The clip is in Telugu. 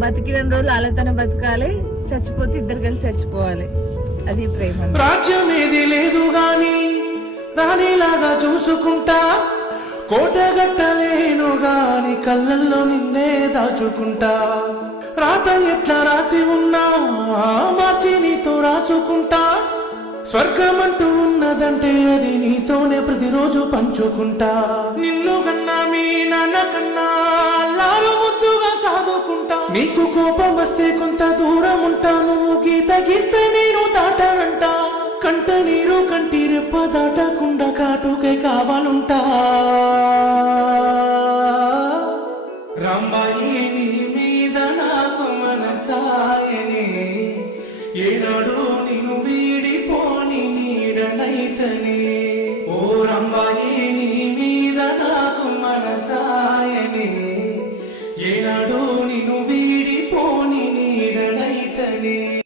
బతికిన రోజులు వాళ్ళతోనే బతకాలి, చచ్చిపోతే ఇద్దరు కలిసి చచ్చిపోవాలి. అది ప్రేమ. రాజ్యం ఏది లేదు గాని రాణిలాగా చూసుకుంటా, కోటగట్టలేను గాని కళ్ళల్లో నిన్నే దాచుకుంటా. రాత ఎట్లా రాసి ఉన్నా మార్చి నీతో రాసుకుంటా. స్వర్గమంటూ ఉన్నదంటే అది నీతోనే ప్రతిరోజు పంచుకుంటా. నిన్ను కన్నా మీ నాన్న కన్నా అల్లారు ముద్దుగా సాదుకుంటా. నీకు కోపం వస్తే కొంత దూరం ఉంటాను, గీత గీస్తే నేను దాటానంటా. కంట నీరు కంటి రెప్ప దాటకుండా కాటుకే కావాలంటా. రాంబాయి నీ మీద నాకు మనసాయనే, ఏనాడు నిన్ను వీడిపోని నీడనైతనే.